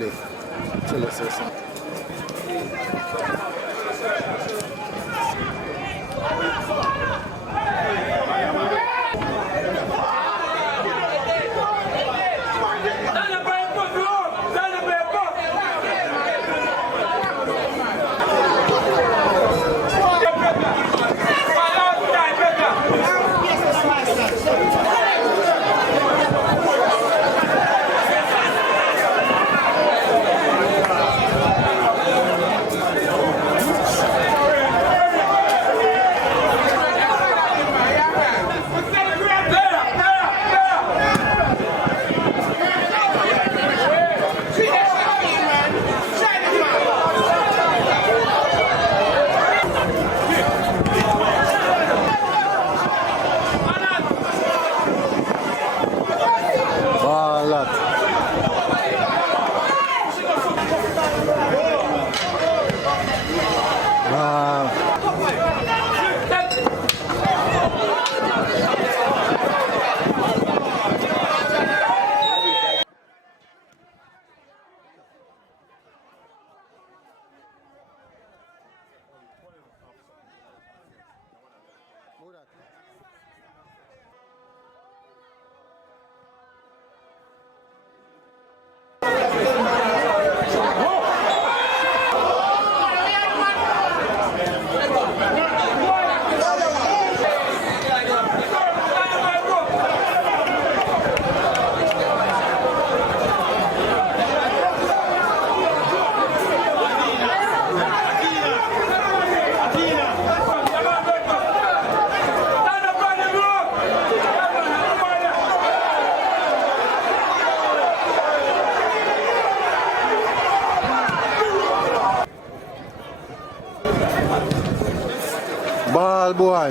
play. Tell us something. Ball boy.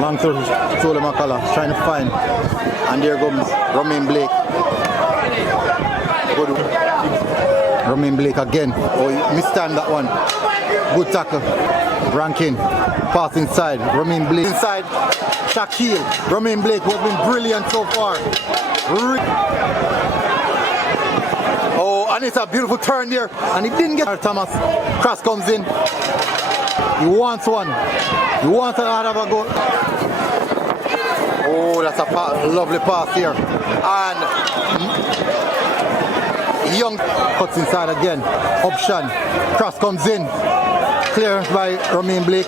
Long through Sole Makala, trying to find. And there comes Romain Blake. Good. Romain Blake again. Oh, he misstand that one. Good tackle. Rankin. Pass inside. Romain Blake inside. Shaquille. Romain Blake who has been brilliant so far. Oh, and it's a beautiful turn there. And he didn't get Thomas. Cross comes in. He wants one. He wants another go. Oh, that's a lovely pass here. And Young cuts inside again. Option. Cross comes in. Clearance by Romain Blake.